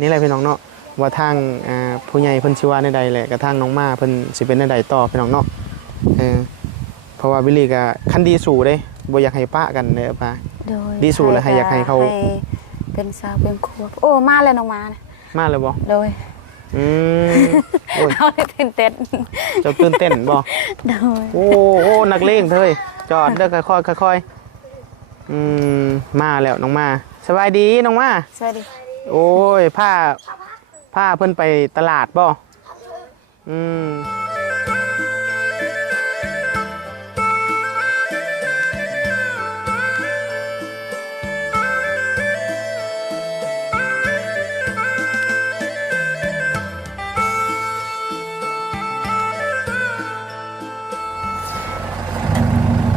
นี่แหละพี่น้องเนาะว่าทางอ่าผู้ใหญ่เพิ่นชื่อว่าในใดแหละกระทั่งน้องมาเพิ่นสิเป็นในใดต่อพี่น้องเนาะเออเพราะว่าวิลลี่ก็คันดีสู่เด้บ่อยากให้ปะกันเด้อป้าโดยดีสุดเลยให้อยากให้เขาเป็นสาวเป็นครัวโอ้มาเลยน้องมานะมาเลยบ่โดยอืมโอ้ยเอาให้ตื่นเต้นเจ้าตื่นเต้นบ่โดยโอ้โอ้นักเลงเฮ้ยจอดเด้อค่อยๆค่อยๆอืมมาแล้วน้องมาสบายดีน้องมาสวัสดี โอ้ยผ้าผ้าเพิ่นไปตลาดบ่อืม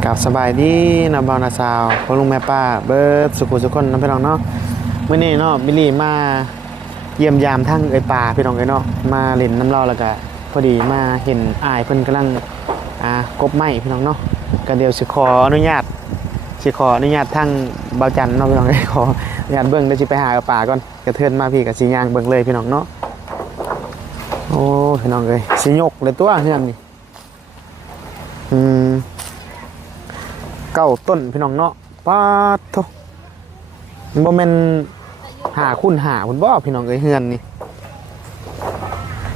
กับสบายดีนะบาวนาสาวพ่อลุงแม่ป้าเบิร์ดสุขุสุขคนน้องพี่น้องเนาะ เมื้อนี้เนาะบิลลี่มาเยี่ยมยามทั้งเอ้ยป่าพี่น้องเอ้ยเนาะมาเล่นน้ำเล่าแล้วก็พอดีมาเห็นอายเพิ่นกำลังอ่ากบไม้พี่น้องเนาะก็เดี๋ยวสิขออนุญาตสิขออนุญาตทั้งเบาจันเนาะพี่น้องเอ้ยขออนุญาตเบิ่งเดี๋ยวสิไปหาเอ้ยป่าก่อนกระเทือนมาพี่กับสิย่างเบิ่งเลยพี่น้องเนาะโอ้พี่น้องเอ้ยสิยกเลยตัวเฮือนนี่อืมเก้าต้นพี่น้องเนาะป้าดโทบ่แม่น หาคุณหาคุณบ่พี่น้องเอ้ยเฮือนนี่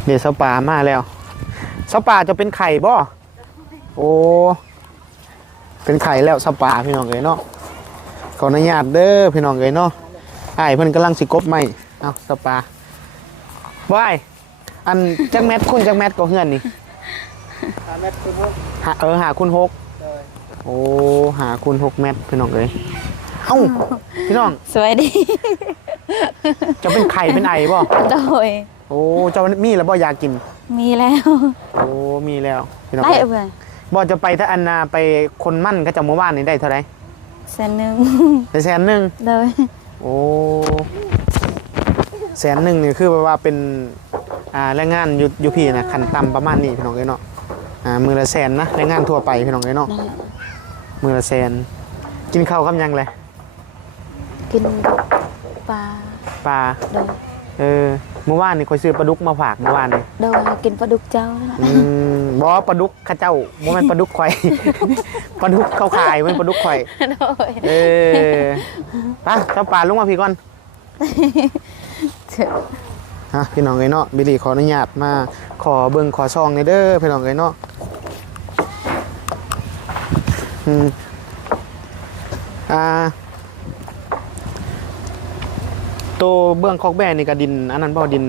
เดี๋ยวสปามาแล้วสปาจะเป็นไข่บ่โอ้เป็นไข่แล้วสปาพี่น้องเอ้ยเนาะขออนุญาตเด้อพี่น้องเอ้ยเนาะอ้ายเพิ่นกำลังสิกบใหม่เอาสปาว้ายอันจักแมทคุณจักแมทก็เฮือนนี่หาเม็ดคุณพวกหาเออหาคุณหกเลยโอ้หาคุณหกเม็ดพี่น้องเอ้ย เอ้าพี่น้องสวัสดี จะเป็นไข่เป็นไอบ่โดย โอ้เจะมีแล้วบ่อยากกิน มีแล้วโอ้มีแล้วพี่น้องได้เอ้ยเพื่อนบ่จะไปถ้าอันนาไปคนมั่นก็จะเมื่อวานนี้ได้เท่าไหร่แสนหนึ่งได้แสนหนึ่งโดยโอ้แสนหนึ่งนี่คือแบบว่าเป็นอ่าแรงงานอยู่อยู่พี่นะขันต่ำประมาณนี้พี่น้องเอ้ยเนาะอ่ามือละแสนนะแรงงานทั่วไปพี่น้องเอ้ยเนาะนั่นแหละมือละแสนกินข้าวกับหยังเลย กินปลาปลาโดยเออเมื่อวานนี่คอยซื้อปลาดุกมาฝากเมื่อวานนี่โดยกินปลาดุกเจ้านั่นแหละอืมบอปลาดุกข้าเจ้าโมเมนปลาดุกข่อย ปลาดุกเขาขายมันปลาดุกข่อย โดยเออไปเจ้าป่าลงมาพี่ก่อนเถอะฮะพี่น้องเอ้ยเนาะบิลลี่ขออนุญาตมาขอเบิ่งขอซองในอยเด้อพี่น้องเอ้ยเนาะอืมอ่า ตัวเบื้องคอกแบ่นี่กับดิน อันนั้นบ่ดิน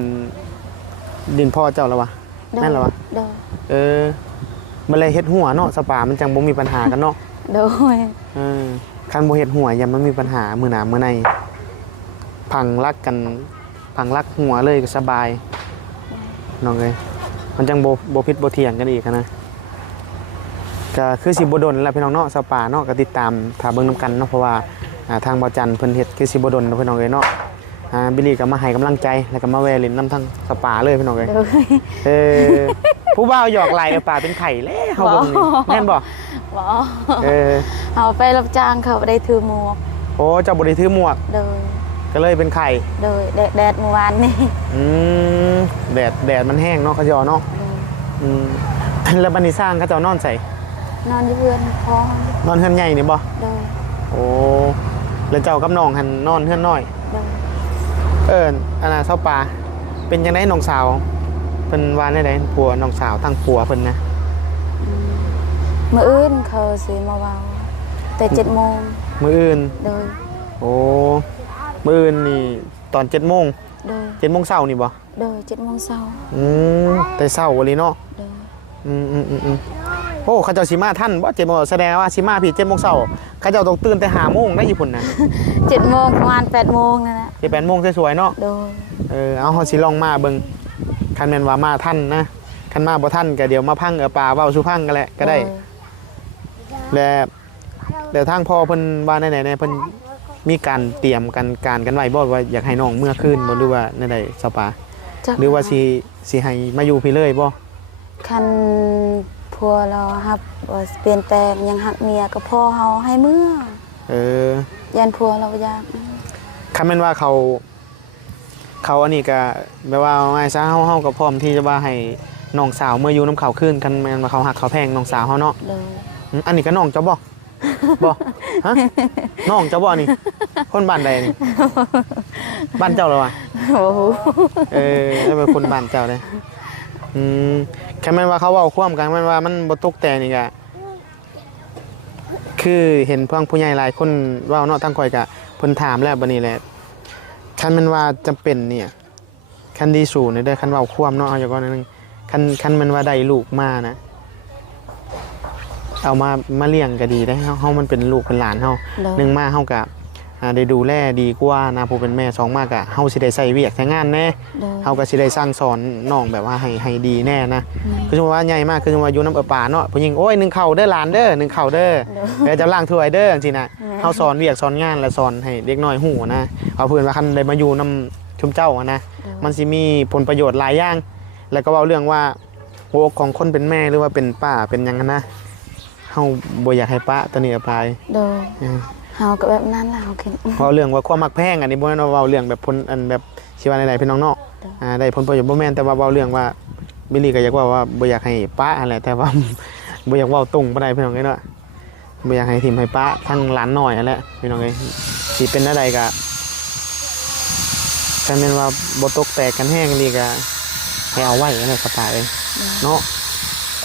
ดินพ่อเจ้าแล้ววะโดยนั่นเหรอวะโดยเออมันเลยเฮ็ดหัวเนาะสปามันจังบ่มีปัญหากันเนาะโดยเออคันบ่เฮ็ดหัวอย่ามันมีปัญหามื้อหน้ามื้อในพังรักกันพังรักหัวเลยก็สบายน้องเอ้ยมันจังบ่บ่ผิดบ่เถียงกันอีกอะนะก็คือสิบ่ดนแหละพี่น้องเนาะสปาเนาะก็ติดตามถ้าเบิ่งนํกันเนาะเพราะว่าอ่าทางบ่จันทร์เพิ่นเฮ็ดคือสิบ่ดนเนาะพี่น้องเอ้ยเนาะ อ่าบิลลี่ก็มาให้กำลังใจแล้วก็มาแวะเล่นนํทางสปาเลยพี่น้องเอ้ยโดยเออผู้บ่าวหยอกไหลเอาป่าเป็นไข่แล้วเฮาเบิ่งนี่แม่นบ่บอเออเอาไปรับจ้างเขาไปได้ถือหมวกโอ้เจ้าบ่ได้ถือหมวกโดยก็เลยเป็นไข่โดยแดดแดดเมื่อวานนี่อืมแดดแดดมันแห้งเนาะเขาจะเอาเนาะโดยอืมแล้วบันนี้สร้างเขาจะเอานอนใส่นอนอยู่เพื่อนพอนอนเฮือนใหญ่นี่บ่โดยโอ้แล้วเจ้ากับน้องหันนอนเฮือนน้อยโดย เอออันน่ะเซาปลาเป็นจังไดน้องสาวเพิ่นว่าได้ไดผัวน้องสาวทั้งผัวเพิ่นนะอืมมื่ออื่นเขาสิมาเว้าแต่เจ็ดโมงมื้ออื่นโดยโอ้มื้ออื่นนี่ตอน7:00นโดย7:00นเช้านี่บ่โดยเจ็ดโมงเช้าอืมแต่เช้าเลยเนาะโดยอืมอืมอืมอืม โอ้เขาเจ้าสิมาท่านบ่7:00นแสดงว่าสิมาพี่7:00นเช้าเขาเจ้าต้องตื่นแต่5:00นได้อยู่พุ่นน่ะเจ็ดโมงประมาณแปดโมงนั่นแหละ7 8:00นสวยๆเนาะโดยเออเอาเฮาสิลองมาเบิ่งคันแม่นว่ามาท่านนะคันมาบ่ท่านก็เดี๋ยวมาพังกับปลาเว้าสู่พังกันแหละก็ได้โแล้วแล้วทางพ่อเพิ่นว่าไหนๆเนี่ยเพิ่นมีการเตรียมกันการกันไว้บ่ว่าอยากให้น้องเมื่อคืนบ่หรือว่าในใดสปาจักหรือว่าสิสิให้มาอยู่พี่เลยบ่คัน พัวเราฮับว่าเปลี่ยนแปลงยังหักเมียก็พ่อเฮาให้เมื่อเออยันพัวเราอยากคันแม่นว่าเขาเขาอันนี้ก็แปลว่าเอาง่ายซะเฮาเฮาก็พร้อมที่จะว่าให้น้องสาวเมื่ออยู่น้ำเขาขึ้นกันแม่นว่าเขาหักเขาแพงน้องสาวเฮาเนาะโดยอืมอันนี้ก็น้องเจ้าบ่บ่ฮะน้องเจ้าบ่นี่ คนบ้านใดนี่บ้านเจ้าเหรอวะโอ้โหเออแล้วเป็นคนบ้านเจ้าเลย อืมแค่แม่นว่าเขาเว้าความกันแม่นว่ามันบ่ตกแต่นี่ก็คือเห็นเพิ่งผู้ใหญ่หลายคนเว้าเนาะทั้งข่อยก็เพิ่นถามแล้วบัดนี้แหละคันแมันว่าจำเป็นเนี่ยคันดีสูเนี่ยเด้อคันเว้าความเนาะเอาอย่างก่อนนิดนึงคันคันแมันว่าได้ลูกมานะ เอามามาเลี้ยงก็ดีได้เฮาเฮามันเป็นลูกเป็นหลานเฮา โดย หนึ่งมาเฮากะอ่า ได้ดูแลดีกว่านะผู้เป็นแม่สองมากะเฮาสิได้ใส่เวียกใช้งานแน่โดย เฮาก็สิได้สร้างสอนน้องแบบว่าให้ให้ดีแน่นะคือสมมุติว่าใหญ่มากคือสมมุติว่าอยู่น้ำเออป่าเนาะผู้หญิงโอ้ยหนึ่งเข่าเด้อหลานเด้อหนึ่งเข่าเด้อโดยเดี๋ยวจะล้างถ้วยเด้อจังซี่นะแม่เฮาสอนเวียกสอนงานและสอนให้เด็กน้อยฮู้นะเอาเพิ่นว่าคันได้มาอยู่นำชุมเจ้าอะนะมันสิมีผลประโยชน์หลายอย่าง แล้วก็เว้าเรื่องว่าหัวอกของคนเป็นแม่หรือว่าเป็นป้าเป็นหยังนะเฮาบ่อยากให้ป้าตัวนี้อภัยโดยเออ เฮาก็แบบนั้นล่ะเฮาคิดเว้าเรื่องว่าความมักแพงอันนี้บ่แม่นว่าเว้าเรื่องแบบผลอันแบบสิว่าใดๆพี่น้องเนาะจ้ะอ่าได้ผลประโยชน์บ่แม่นแต่ว่าเว้าเรื่องว่าบิลลี่ก็อยากเว่าว่าบ่อยากให้ป้าอะไรแต่ว่า บ่อยากเว้าตรงบ่ได้พี่น้องเอ้ยเนาะบ่อยากให้ทิมให้ป้าทั้งหลานน้อยอันแหละพี่น้องเอ้ยสิเป็นอะไรก็ถ้าแม่นว่าบ่ตกแตกกันแห้งนี่ก็ให้เอาไว้นั่นแหละสบายเนาะ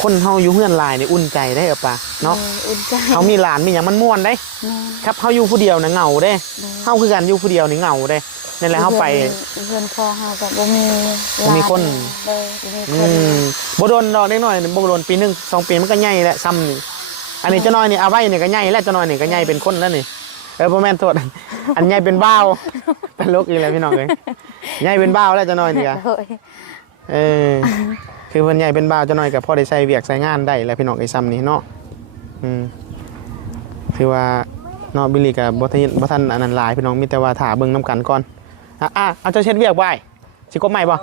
คนเฮาอยู่เฮือนหลายนี่อุ่นใจได้อป่ะเนาะโดยอุ่นใจเฮามีหลานมีหยังมันม่วนได้แม่ครับเฮาอยู่ผู้เดียวน่ะเหงาเด้โดยเฮาคือกันอยู่ผู้เดียวนี่เหงาเด้นั่นแหละเฮาไปเพื่อนพ่อเฮาก็บ่มีบ่มีคนโดยบ่มีอืคนมบ่โดนดอกเล็กน้อยบ่โดนปีหนึงสองปีมันก็ใหญ่แล้วซ้ำนี่อันนี้เจ้าน้อยนี่เอาไว้นี่ก็ใหญ่แล้วเจ้าน้อยนี่ก็ใหญ่เป็นคนแล้วนี่เออบ่แม่นโทษอันใหญ่เป็นบ้าวตลกอีกแล้วพี่น้องเอ้ยใหญ่เป็นบ้าวแล้วเจ้าน้อยนี่ก็โดยเออ คือเพิ่นใหญ่เป็นบ้าวเจ้าน้อยก็พอได้ใช้เวียกใช้งานได้แล้วพี่น้องไอ้ซ้ำนี่เนาะอืมคือว่าเนาะบิลลี่ก็บ่ทันบ่ทันอันนั้นหลายพี่น้องมีแต่ว่าถ่าเบิ่งนํกันก่อนอะอะเอาเจ้าเช็ดเวียกไว้สิกบใหม่บ่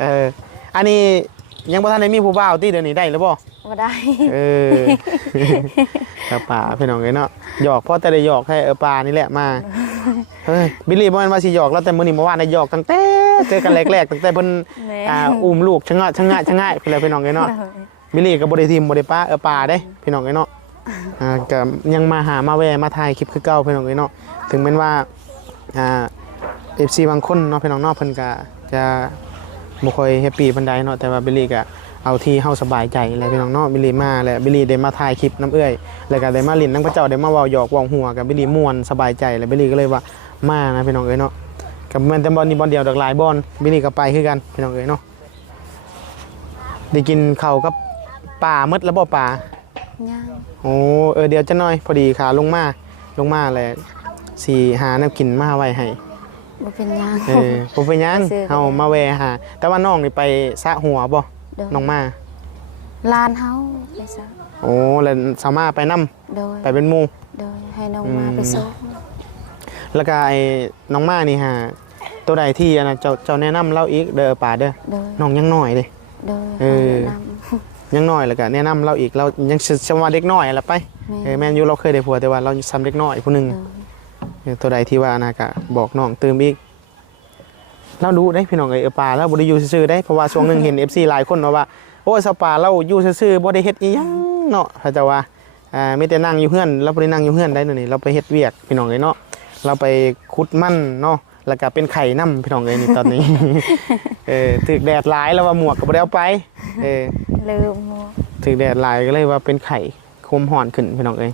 เอออันนี้ยังบ่ทันได้มีผู้บ่าวที่เดี๋ยวนี้ได้หรือบ่บ่ได้เออครับป่าพี่น้องเอ้ยเนาะหยอกพ่อแต่ได้หยอกให้เออปลานี่แหละมาเฮ้ยบิลลี่บ่แม่นว่าสิหยอกแล้วแต่มื้อนี้เมื่อวานได้หยอกตั้งแต่ เจอกันแรกๆตั้งแต่เพิ่นแม่อ่าอุ้มลูกชะงะชะงะชะงะพี่เลยพี่น้องเอ้ยเนาะบิลลี่ก็บ่ได้ทีมบ่ได้ป้าเออปลาเด้พี่น้องเอ้ยเนาะอ่าก็ยังมาหามาแวะมาถ่ายคลิปคือเก่าพี่น้องเอ้ยเนาะถึงแม้นว่าอ่า FC บางคนเนาะพี่น้องเนาะเพิ่นก็จะบ่ค่อยแฮปปี้ปานใดเนาะแต่ว่าบิลลี่ก็เอาที่เฮาสบายใจแหละพี่น้องเนาะบิลลี่มาแล้วบิลลี่ได้มาถ่ายคลิปน้ำเอื้อยแล้วก็ได้มาเล่นนำพระเจ้าได้มาเว้าหยอกเว้าหัวกับบิลลี่ม่วนสบายใจแล้วบิลลี่ก็เลยว่ามานะพี่น้องเอ้ยเนาะ กับแม่นแต่บอลนี้บอลเดียวดอกหลายบอลบิลลี่ก็ไปคือกันพี่น้องเอ้ยเนาะได้กินข้าวกับปลาหมดแล้วบ่ปลาย่างโอ้เออเดี๋ยวจะหน่อย พอดีขาลงมาลงมาเลยสีหาน้ำกินมาไว้ให้บ่เป็นหยังเออผมไปยังไปซื้อ เฮามาแวะหาแต่ว่าน้องนี่ไปสระหัวบ่โดยน้องมาลานเฮาไปซะโอ้แล้วสามารถไปนํโดยไปเป็นหมู่ โดยให้น้องอืมมาไปส่งแล้วก็ไอ้น้องมานี่ฮะ ตัวใดที่อันนะเจ้าเจ้าแนะนำเราอีกเด้อป่าเด้อโดยน้องยังน้อยเด้ โดยเออให้แนะนยังน้อยแล้วก็แนะนำเราอีกเรายังสมว่าเด็กน้อยละไปำเออแม่นอยู่เราเคยได้ผัวแต่ว่าเราซ้ำเด็กน้อยผู้หนึง โดยเออตัวใดที่ว่านะกะบอกน้องเติมอีกเราดูได้พี่น้องเอยเออปลาเราบ่ได้อยู่ซื่อๆได้เพราะว่าช่วงหนึงเห็น FC หลายคนว่าว่าโอ้ยสปาเราอยู่ซื่อๆบ่ได้เฮ็ดอีหยังเนาะเขาจะว่าอ่ามีแต่นั่งอยู่เฮือนเราบ่ได้นั่งอยู่เฮือนได้นั่นนี่เราไปเฮ็ดเวียกพี่น้องเอ้ยเนาะเราไปขุดมันเนาะ แล้วก็เป็นไข่นํพี่น้องเอ้ยนี่ตอนนี้ เออถึกแดดหลายแล้วว่าหมวกก็บ่ได้เอาไป เออลืมหมวกถึกแดดหลายก็เลยว่าเป็นไข่คมห่อนขึ้นพี่น้องเอ้ย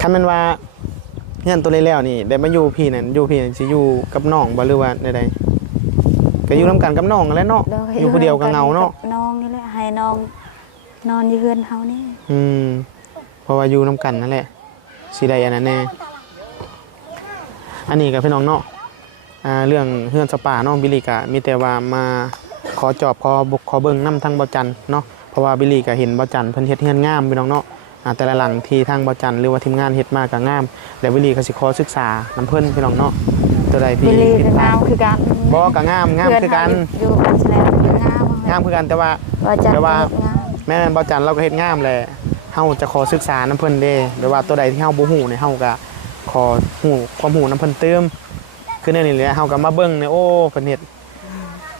ถ้ามันว่าเงื่อนตัวเแล้วนี่ได้มาอยู่พี่นั่นอยู่พี่นั่นสิอยู่กับน้องบ่หรือว่าใดๆก็อยู่นํกันกับน้องนั่นแหละเนาะโดอยู่ผู้เดียวก็เหงาเนาะกับน้องนี่แหละให้น้อง นอนอยู่เฮือนเฮานี่อืมเพราะว่าอยู่นํกันนั่นแหละสิได้อันนั้นแน่อันนี้กับพี่น้องเนาะอ่า เรื่องเฮือนสปาน้องบิลลี่ก็มีแต่ว่ามาขอจอบขอบุกขอเบิ่งนํทางบ่จันเนาะเพราะว่าบิลลี่ก็เห็นบ่จันเพิ่นเฮ็ดเฮือนงามพี่น้องเนาะอ่าแต่ละหลังที่ทางบ่จันหรือว่าทีมงานเฮ็ดมาก็งามแล้วบิลลี่ก็สิขอศึกษานํเพิ่นพี่น้องเนาะตัวใดที่บิลลี่ผิดก็พลาดงามคือกันบ่ก็งามงามคือกันเพื่อยู่กันแสดงคืองามงามคือกันแต่ว่าว่าจะแต่ว่างามแม่นบ่จันเราก็เฮ็ดงามแหละเฮาจะขอศึกษานํเพิ่นเด้หรือว่าตัวใดที่เฮาบ่ฮู้เนี่ยเฮาก็ขอฮู้ความรู้นํเพิ่นเติม คคือเนี่ยนี่แหละเฮาก็มาเบิ่งเนี่ยโอ้เพิ่นเฮ็ด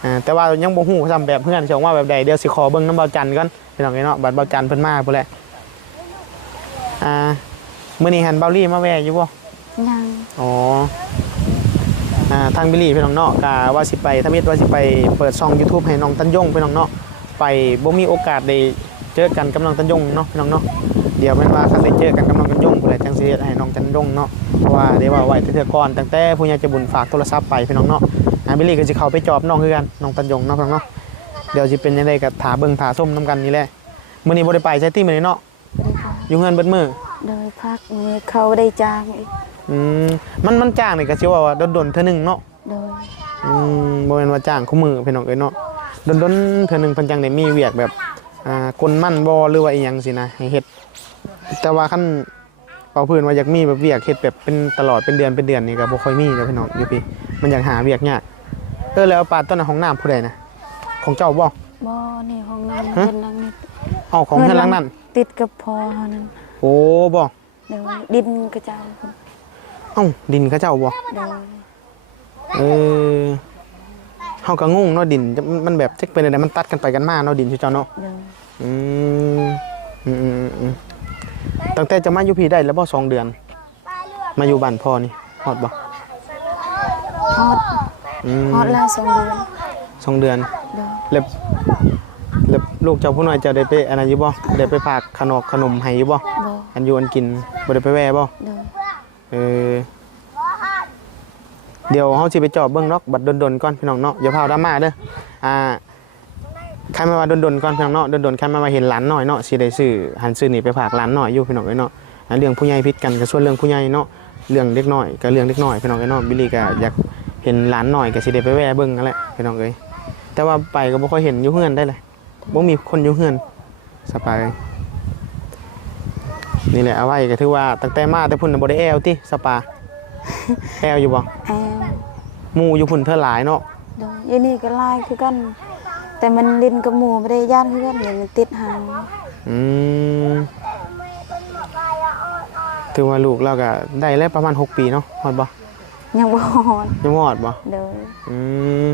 อ่าแต่ว่ายังบ่ฮู้ซ้ำแบบเพื่อนสิออกมาแบบใดเดี๋ยวสิขอเบิ่งน้ำเบาจันก่อนพี่น้องเอ้ยเนาะบัดเบาจันเพิ่นมาพุ่นแหละอ่ามื้อนี้หันเบาลี่มาแวะอยู่บ่ยังอ๋ออ่าทางบิลลี่พี่น้องเนาะกะว่าสิไปถ้ามิตรว่าสิไปเปิดช่อง YouTube ให้น้องตันยงพี่น้องเนาะไปบ่มีโอกาสได้เจอกันกับน้องตันยงเนาะพี่น้องเนาะเดี๋ยวแม่นว่าคันได้เจอกันกับน้องตันยงผู้ใดจังสิเฮ็ดให้น้องตันยงเนาะ เพราะว่าได้ว่าไว้แต่เทื่อก่อนตั้งแต่ผู้ใหญ่ใจะบุญฝากโทรศัพท์ไปพี่น้องเนาะอ่าบิลลี่ก็สิเข้าไปจอบน้องคือกันน้องตันยงเนาะพี่น้องเนาะเดี๋ยวสิเป็นจังไดก็ถาเบิ่งถาส้มนํกันนี่แหละมื้อนี้บ่ได้ไปใช่ติมื้อนี้เนาะบ่ได้พาอยู่เฮือนเบิดมื้อโดยพักมีเขาได้จ้างอีกอืมมันมันจ้างนี่ก็สิว่าว่าดนๆเทื่อหนึงเนาะโดยอืมบ่แม่นว่าจ้างคู่มือพี่น้องเอ้ยเนาะดนๆเทื่อหนึงเพิ่นจังได้มีเวียกแบบอ่ากลมั่นบ่หรือว่าอีหยังสินะให้เฮ็ดแต่ว่าคัน เอาพื้นว่าอยากมีแบบเวียกเฮ็ดแบบเป็นตลอดเป็นเดือนเป็นเดือนนี่ก็บ่ค่อยมีเด้อพี่น้องอยู่พี่มันอยากหาเวียกยากเออแล้วปลาต้นนนห้องน้ำผู้ใดนะของเจ้าบ่บ่นี่ห้องน้ำฮะเป็นหลังนี้เอาของเฮือนหลังนั้นติดกับพอเฮานั้นโอ้บ่โดยดินกระเจ้าพุ่นเอ้าดินเขาเจ้าบ่โดยเออเฮาก็งงเนาะดินมันมันแบบจักเป็นอะไรมันตัดกันไปกันมาเนาะดินชื่อเจ้าเนาะโดยอืมอืมอืมอืม ตั้งแต่จะมาอยู่พี่ได้แล้วบ่สองเดือน มาอยู่บ้านพ่อนี่ฮอดบ่ฮอดอืมฮอดแล้วสองเดือนสองเดือนโดยแล้วแล้วลูกเจ้าผู้น้อยเจะได้ไปอันนั้นอยู่บ่ได้ไปฝากขนมขนมให้อยู่บ่บ่อันอยู่อันกินบ่ได้ไปแว่บ่โดยเออเดี๋ยวเฮาสิไปจอบเบิ่งเนาะบัดดนๆก่อนพี่น้องเนาะอย่าพาดราม่าเด้ออ่าใครมาว่าดนๆก่อนพี่น้องเนาะดนๆใครมาว่าเห็นหลานน้อยเนาะสิได้ซื้อหันซื้อนี่ไปฝากหลานน้อยอยู่พี่น้องเอ้ยเนาะอันเรื่องผู้ใหญ่ผิดกันก็ส่วนเรื่องผู้ใหญ่เนาะเรื่องเล็กน้อยก็เรื่องเล็กน้อยพี่น้องเอ้ยเนาะบิลลี่ก็อยากเห็นหลานน้อยก็สิได้ไปแว่เบิ่งนั่นแหละพี่น้องเอ้ยแต่ว่าไปก็บ่ค่อยเห็นอยู่เฮือนได้เลยบ่มีคนอยู่เฮือนสบายนี่แหละเอาไว้ก็ถือว่าตั้งแต่มาแต่พุ่นน่ะบ่ได้แอลติสปาแอลอยู่บ่แอมหมู่อยู่พุ่นเท่าหลายเนาะโดยยายนี่ก็ลายคือกัน แต่มันดินกับหมูไม่ได้ย่านคือกันเลยมันติดหางอืมถือว่าลูกเราก็ได้แล้วประมาณ 6 ปีเนาะฮอดบ่ยังบ่ฮอดยังบ่ฮอดบ่โดยอืม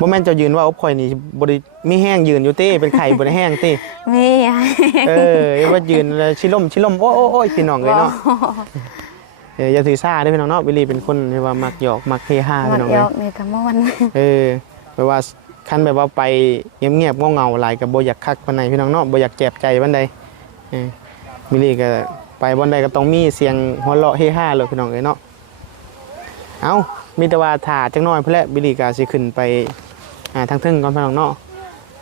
บ่แม่นเจ้ายืนว่าอบข่อยนี่บ่ได้มีแห้งยืนอยู่ติเป็นไข่บ่ได้แห้งติมีเอออย่าว่ายืนแล้วชิล่มชิล่มโอ้โอ้โอ้ยพี่น้องเลยเนาะเอออย่าถือซ่าเด้อพี่น้องเนาะวิลลี่เป็นคนที่ว่ามักหยอกมักเฮฮามัพี่นน้องเอเอ้ยวนี่ทั้งวันเออ แบบว่าคันแบบว่าไปเงียบๆเงาๆหลายกับโบอยากคักปานใดพี่น้องเนาะโบอยากแจบใจปานใดมิลลี่ก็ไปบ่อนใดก็ต้องมีเสียงหัวเราะเฮฮาเลยพี่น้องเอ้ยเนาะเอ้ามีแต่ว่าถ่าจังน้อยเพุ่นแหละบิลลี่ก็สิขึ้นไปอ่าทางทึงก่อนพี่น้องเนาะ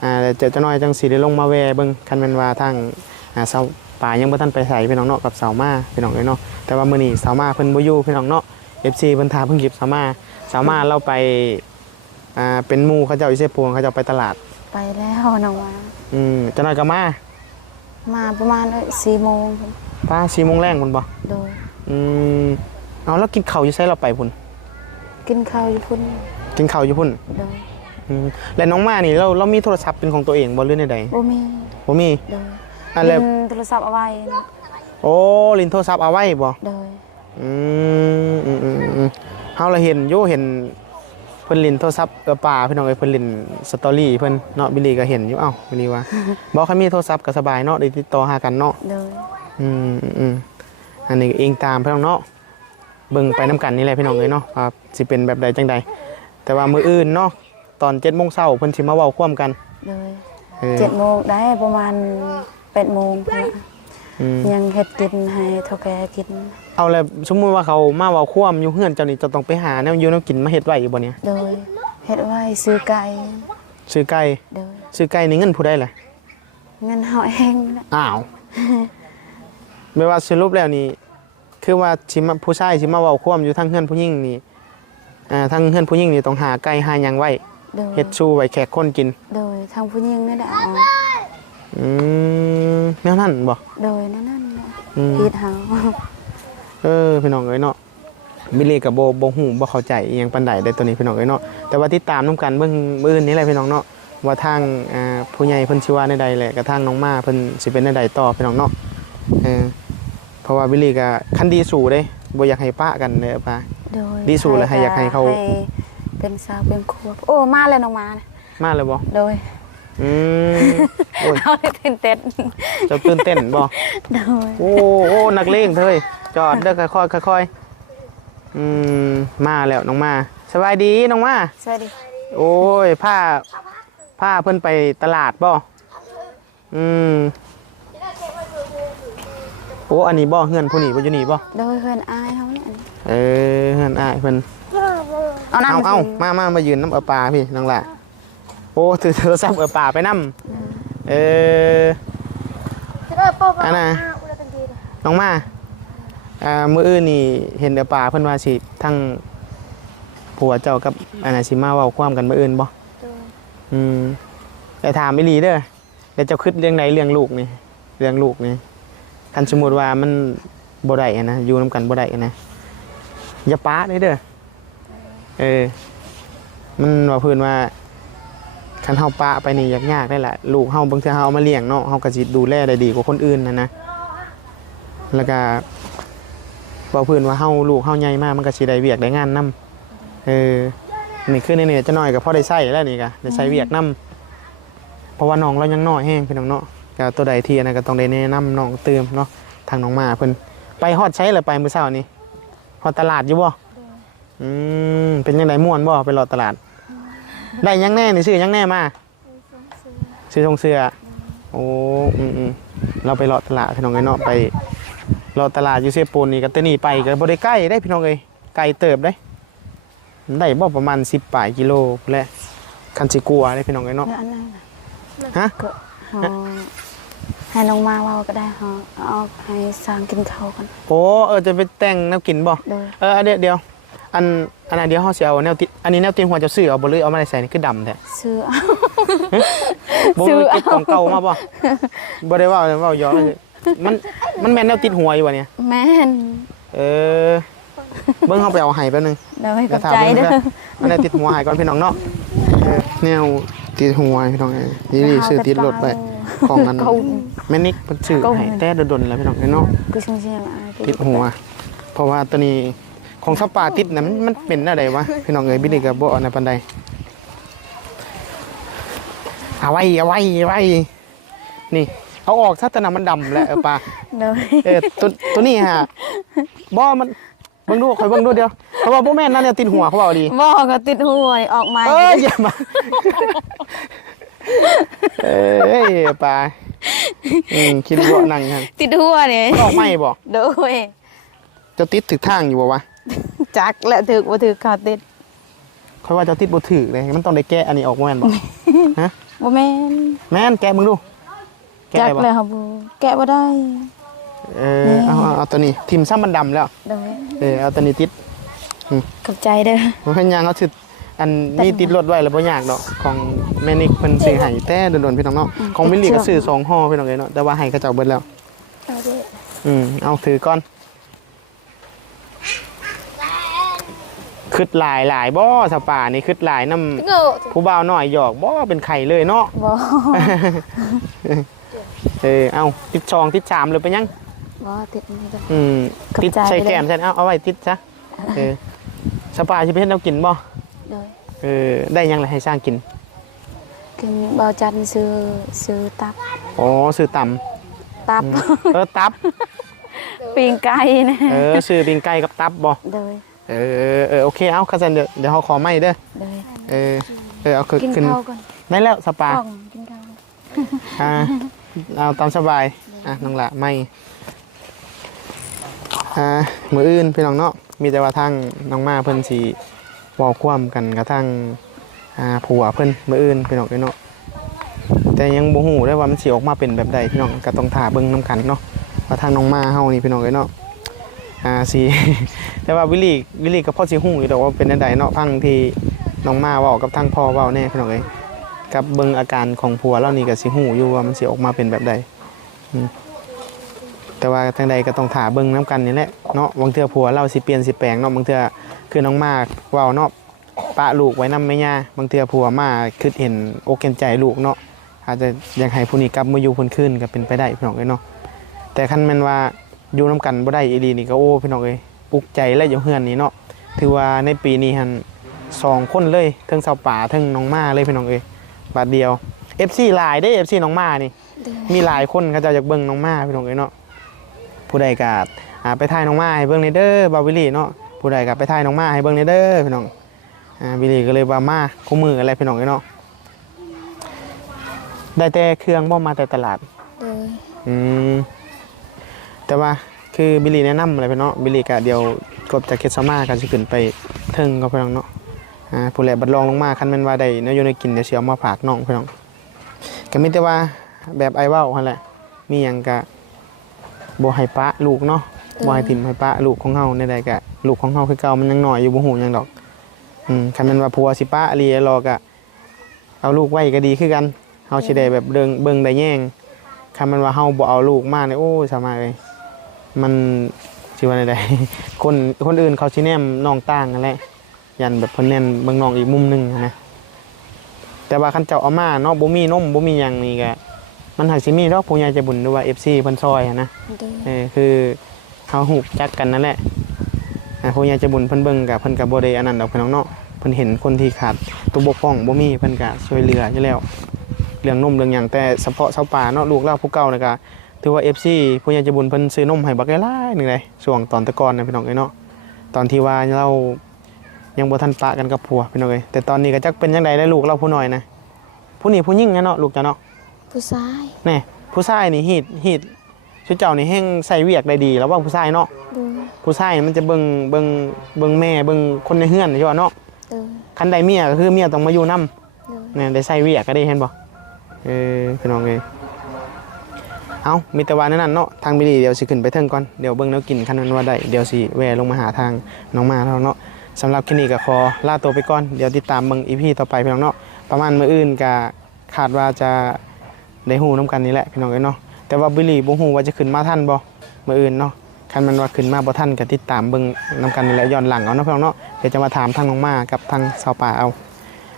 อ่าแล้วเจะจังน้อยจังสิได้ลงมาแวเบิ่งคันแม่นว่าทางอ่าเสาป่ายังบ่ทันไปใส่พี่น้องเนาะกับเสามาพี่น้องเอ้ยเนาะแต่ว่ามื้อนี้เสามาเพิ่นบ่อยู่พี่น้องเนาะ FC เพิ่นทาเพิ่งหยิบเสามาเสามาเราไป อ่าเป็นหมูเขาเจ้าอิเซพวงเขาเจ้าไปตลาด ไปแล้วน้องว่าอืมเจะน้อยก็มามาประมาณสี่โมงป้าสี่โมงแรงพุ่นบ่โดยอืมเอาแล้วกินข้าวอยู่ไสเราไปพุ่นกินข้าวอยู่พุ่นกินข้าวอยู่พุ่นโดยอืมแล้วน้องมานี่เราเรามีโทรศัพท์เป็นของตัวเองบ่หรือในใดบ่มีบ่มีโดยอะแล้วลินโทรศัพท์เอาไว้นะโอ้ลินโทรศัพท์เอาไว้บ่ โดยอืมอืมอืมอืมเฮาละเห็นอยู่เห็นเพิ่นลินโทรศัพท์เออป่าพี่น้องเอ้ยเพิ่นลินสตอรี่เพิ่นเนาะบิลลี่ก็เห็นอยู่เอ้าบิลลี่ว่าบ่คันมีโทรศัพท์ก็สบายเนาะได้ติดต่อหากันเนาะ โดยอืมอืมอืมอันนี้ก็เองตามพี่น้องเนาะเบิ่งไปน้ำกันนี่แหละพี่น้องเลยเนาะว่าสิเป็นแบบใดจังใดแต่ว่ามืออื่นเนาะตอนเจ็ดโมงเช้าเพิ่นสิมาเว้าคว่ำกันโดยเออเจ็ดโมงได้ประมาณแปดโมงพุ่นน่ะอืม ยังเฮ็ดกินให้เท่าแก่กิน เอาแล้วสมมุติว่าเขามาเว้าคว่ำอยู่เฮือนเจ้านี่จะต้องไปหาแนวอยู่แนวกินมาเฮ็ดไว้อยู่บ่เนี่ยโดยเฮ็ดไว้ซื้อไก่ซื้อไก่โดยซื้อไก่นี่เงินผู้ใดล่ะเงินเฮาเองนะอ้าวไม่ว่าสรุปแล้วนี่คือว่าสิมาผู้ชายสิมาเว้าคว่ำอยู่ทางเฮือนผู้หญิงนี่อ่าทางเฮือนผู้หญิงนี่ต้องหาไก่หาหยังไว้โดยเฮ็ดสู้ไว้แขกคนกิน โดยทางผู้หญิงนี่แหละเอา อืมแนวนั้นบ่โดยนั่นนั่นแหละอืมผิดเฮาเออพี่น้องเอ้ยเนาะบิลลี่กับโบบ่ฮู้บ่เข้าใจอีหยังปานใดได้ตัวนี้พี่น้องเอ้ยเนาะแต่ว่าติดตามนํกันเบิ่งมื้ออื่นนี่แหละพี่น้องเนาะว่าทางอ่าผู้ใหญ่เพิ่นสิว่าในใดแหละกับทางน้องมาเพิ่นสิเป็นในใดต่อพี่น้องเนาะเออเพราะว่าบิลลี่ก็คันดีสู่เด้บ่อยากให้ปะกันเด้อป้า โดยดีสู่เลยให้อยากให้เขาเป็นสาวเป็นครัวโอ้มาเลยน้องมานะมาเลยบ่โดย อืมโอ้ยเอาเลยตื่นเต้นเจะตื่นเต้นบ่โดยโอ้โอ้นักเลงเธอเฮ้ยจอดเด้อค่อยๆค่อยๆอืมมาแล้วน้องมาสบายดีน้องมา สวัสดีโอ้ยผ้าผ้าเพิ่นไปตลาดบ่ อืมโอ้อันนี้บ่เฮือนผู้นี้บ่อยู่นี่บ่ โดยเพื่อนอายเขาเนี่ยเออเฮือนอ้ายเพิ่นเอาน้ำเอามาเอาสิมามามายืนน้ำเออปลาพี่น้องล่ะ โอ้ถือโทรศัพท์เออปลาไปนํเอออันน่ะน้องมาอ่ามื้ออื่นนี่เห็นเออปลาเพิ่นว่าสิทั้งผัวเจ้ากับอันน่ะสิมาเว้าความกันมื้ออื่นบ่โดยอืมแต่ถามไม่ลีเด้อเดี๋ยวเจะคิดเรื่องใดเรื่องลูกนี่เรื่องลูกนี่คันสมมุติว่ามันบ่ได้อะนะอยู่นํกันบ่ได้อะนะอย่าป้าเด้อเด้อเออมันว่าเพิ่นว่า คันเฮาป้าไปนี่ยากๆได้แหละลูกเฮาบางเทื่อเฮาเอามาเลี้ยงเนาะเฮาก็สิดูแลได้ดีกว่าคนอื่นนะนะแล้วก็บอกเพิ่อนว่าเฮาลูกเฮาใหญ่มากมันก็สิได้เวียกได้งานนํเออนี่คือในนี่จะน้อยกับพ่อได้ใส่แล้วนี่กะได้ใส่เวียกน้ำเพราะว่าน้องเรายังน้อยแห้งพี่น้องเนาะก็ตัวใดที่อันะก็ต้องได้แนะนำน้องเติมเนาะทางน้องมาเพิ่นไปฮอดใช้หรือไปมื้อเช้านี่ฮอดตลาดอยู่บ่อืมเป็นยังไงม่วนบ่ไปรอตลาด ได้ยังแน่นี่ซื้อยังแน่มาซื้อทงเสื้อโอ้อืมอืมเราไปรอตลาดพี่น้องเอ้ยเนาะไปรอตลาดอยู่เซปูนนี่ก็แตนี่ไปก็บ่ได้ใกล้ได้พี่น้องเอ้ยไกลเติบได้ได้บ่ประมาณสิบปลายกิโลแหละคันสิกลัวได้พี่น้องไอ้เนาะแล้วอันนั้นน่ะฮะ ก็เฮาให้น้องมาเว้าก็ได้เฮาเอาให้สร้างกินข้าวกัน โอ้เออจะไปแต่งแนวกินบ่ โดย เออเดี๋ยวเดี๋ยว อันอันนั้นเดี๋ยวเฮาสิเอาแนวติอันนี้แนวติหัวเจะซื้อเอาบ่หรือเอามาได้ใส่นี่คือดำแท้ซื้อเอา บ่ซื้อได้เอา เก็บของเก่ามาบ่บ่ได้เว่าเว้าย้อนเลยมันมันแม่นแนวติดหัวอยู่วะเนี่ย แม่นเออ เบิ่งเฮาไปเอาให้แป๊บนึงโดยขเดี๋อยบวถามใจเบิ่งเด้อเด้ออันนี้ติดหัวให้ก่อนพี่น้องเนาะเออแนวติดหัวพี่น้องเอ้ยนี่นี่ซื้อติดรถไว้ของอันเก่าแม่นิกมันซื้อให้แต่โดนๆแล้วพี่น้องเอ้ยเนาะกูชิงเชียงอายติดหัว เพราะว่าตัวนี้ ของสปาติดนะมันมันเป็นอะไรวะพี่น้องเอ๋ยบิลลี่กับบ่ในปันใดเอาไว้เอาไว้เอาไว้นี่ เอาออกซะแตนะมันดำแหละเออปลาโดยเออตัวตัวนี้ฮะบ่มันเบิ่งดูคอยเบิ่งดูเดียวเพราะว่าบ่แม่นนั่นเนี่ยติดหัวเขาบอกดีบ่ก็ติดหัวนี่ออกมาเอ้ยอย่ามาเอ้ยปลาอืมคิดว่านั่งครับติดหัวนี่ออกไม่บ่โดยเจะติดถึกทางอยู่บ่วะ จักและถึกบ่ถึกเขาติดค่อยว่าเจะติดบ่ถือเลยมันต้องได้แก้อันนี้ออกมาแม่นบ่ฮะบ่แม่นแม่นแกะมึงดูแกะจักได้บ่แล้วครับบ่แกะบ่ได้ เออเอาเอาเอาตัวนี้ทิมซ้ำมันดำแล้ว โดยเออเอาตัวนี้ติดขอบใจเด้อมันเป็นหยังเขาถืออันมีติดรถไว้แล้วบ่ยากดอกของแม่นิกเพิ่นซื้อให้แต่โดนๆพี่น้องเนาะของมิลลี่ก็ซื้อสองห่อพี่น้องเลยเนาะแต่ว่าให้เขาเจ้าเบิดแล้ว เอาเด้ออืมเอาถือก่อน คึดหลายหลายบ่สป่านี่คึดหลายน้ำผู้บ่าวน้อยหยอกบ่เป็นไข่เลยเนาะ บ่ เออเอาติดชองติดชามเลยไปยังบ่ติดนี่เด้ออืมขอบติดใจใส่แก้มเลย ใช่เอาเอาไว้ติดซะเออสปาชิเพชรเรากินบ่โดยเออได้ยังไรให้สร้างกินกินบ่จันซื้อซื้อตับอ๋อซื้อต่ตับำเออตับ ปิ้งไก่นะเออซื้อปิงไก่กับตับบ่โดย เออเออโอเคเอาคันเดี๋ยวเดี๋ยวเขาขอไม่เด้อโดยเออเออเอาขึ้นกินขึ้นข้าวก่อนได้แล้วสปา กล่องกินข้าวอ่าเอาตามสบาย อะน้องละไม่อ่ามืออื่นพี่น้องเนาะมีแต่ว่าทางน้องมาเพิ่นสีวอลคว่ำกันกับทางอ่าผัวเพิ่นมืออื่นพี่น้องเอ้ยเนาะแต่ยังบ่ฮู้ได้ว่ามันสิออกมาเป็นแบบใดพี่น้องก็ต้องท่าเบิ่งนํกันเนาะว่าทางน้องมาเฮานี่พี่น้องเอ้ยเนาะ อ่าสิแต่ว่าวิลลี่วิลลี่ก็พอสิฮู้อยู่ดอกว่าเป็นจังไดเนาะพังที่น้องมาเว้ากับทางพ่อเว้าแน่พี่น้องเอ้ยกับเบิ่งอาการของผัวเรานี่ก็สิหูอยู่ว่ามันสิออกมาเป็นแบบใดอืมแต่ว่าทางใดก็ต้องถาเบิ่งน้กันนี่แหละเนาะบางเทื่อผัวเราสิเปลี่ยนสิแปลงเนาะบางเทื่อคือน้องมากเว้าเนาะปะลูกไว้นำแม่ย่าบางเทื่อผัวมาคิดเห็นอกเห็นใจลูกเนาะอาจจะอยากให้ผู้นี้กลับมาอยู่เพิ่นคืนก็เป็นไปได้พี่น้องเอ้ยเนาะแต่คันแม่นว่า อยู่นํกันบ่ได้อีหลีนี่ก็โอ้พี่น้องเอ้ยปลุกใจและอยู่เฮือนนี้เนาะถือว่าในปีนี้หันสองคนเลยทั้งสาวป่าทั้งน้องมาเลยพี่น้องเอ้ยบาทเดียว FC หลายได้ FC น้องมานี่โดยมีหลายคนเขาเจะอยากเบิ่งน้องมาพี่น้องเอ้ยเนาะผู้ใดก็อ่าไปถ่ายน้องมาให้เบิ่งในเด้อบาวิลลี่เนาะผู้ใดก็ไปถ่ายน้องมาให้เบิ่งในเด้อพี่น้องอ่าวิลลี่ก็เลยว่ามาคู่มืออะไรพี่น้องเอ้ยเนาะได้แต่เครื่องบ่มาแต่ตลาดโดยอืม แต่ว่าคือบิลลี่แนะนำอะไรไปเนาะบิลลี่ก็เดี๋ยวกบจากเคสมากันสิขึ้นไปเทิงกับพี่น้องเนาะอ่าผู้แลบัดลองลงมาคันแม่นว่าได้เนื้อยู่ในกินเดี๋ยวสิเอามาฝากน้องพี่น้องก็มีแต่ว่าแบบไอ้ว้าหั่นแหละ มีหยังก็บ่ให้ปะลูกเนาะบ่ให้ทิ่มให้ปะลูกของเฮาในใดก็ลูกของเฮาคือเก่ามันยังน้อยอยู่บ่ฮู้หยังดอกอืมคันแม่นว่าผัวสิปะอีหลีรอก็เอาลูกไว้ก็ดีคือกันเฮาสิได้แบบเบิ่งเบิ่งได้แย่งคำมันว่าเฮาบ่เอาลูกมาเนี่ยโอ้สามารถเลย มันสิว่าไดๆคนคนอื่นเขาสิแนมน้องต่างกันแหละยันแบบเพิ่นแน่นเบิ่งน้องอีกมุมหนึงนะแต่ว่าคันเจ้าเอามาเนาะบ่มีนมบ่มีหยังนี่ก็มันหักสิมีดอกผู้ใหญ่ใจบุญหรือว่า FC เพิ่นซอยหั้นนะโดย เออคือเฮาฮู้จักกันนั่นแหละอ่าผู้ใหญ่ใจบุญเพิ่นเบิ่งก็เพิ่นก็บ่ได้อันนั้นดอกพี่น้องเนาะเพิ่นเห็นคนที่ขาดตัวบกพร่องบ่มีเพิ่นก็ช่วยเหลืออยู่แล้ว เรื่องนมเรื่องหยังแต่เฉพาะชาวป่าเนาะลูกเราผู้เก่านี่ก็ ถือว่า FC ผู้ใหญ่ใจบุญเพิ่นซื้อนมให้บักหลายๆหนึงเลยช่วงตอนแตะก่อนนะพี่น้องเอ้ยเนาะตอนที่ว่าเรายังบ่ทันปะกันกับผัวพี่น้องเอ้ยแต่ตอนนี้ก็จักเป็นจังไดได้ลูกเราผู้น้อยนะผู้นี้ผู้หญิงนะเนาะลูกจ้ะเนาะผู้ชายแน่ผู้ชายนี่ฮีดฮีดชุดเจ้านี่แฮงใส่เวียกได้ดีแล้วว่าผู้ชายเนาะโดยผู้ชายนี่มันจะเบิ่งเบิ่งเบิ่งแม่เบิ่งคนในเฮือนใช่ป่ะเนาะโดยคันใดเมียก็คือเมียต้องมาอยู่นํโดย เนี่ยได้ใส่เวียกก็ได้เห็นบ่เออพี่น้องเอ้ย เอามีแต่ว่านั่นนะเนาะทางบิลีเดี๋ยวสิขึ้นไปเทิงก่อนเดี๋ยวเบิ่งแนวกินคันนั้นว่าได้เดี๋ยวสิแวะลงมาหาทางน้องมาแล้วเนาะสำหรับคลิปนี้ก็ขอลาตัวไปก่อนเดี๋ยวติดตามเบิ่งอีพีต่อไปพี่น้องเนาะประมาณมื้ออื่นก็คาดว่าจะได้ฮู้นํกันนี่แหละพี่น้องเอ้ยเนาะแต่ว่าบิลีบ่ฮู้ว่าจะขึ้นมาทันบ่มื้ออื่นเนาะคันมันว่าขึ้นมาบ่ทันก็ติดตามเบิ่งนํกันนี่แหละย้อนหลังเอาเนาะพี่น้องเนาะเดี๋ยวจะมาถามทางน้องมากับทางสาวป่าเอา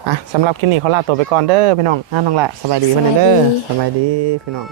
อะสำหรับคลิปนี้เขาลาตัวไปก่อนเด้อพี่น้องอะน้องละสบายดีเพื่อนเด้อสบายดีพี่น้อง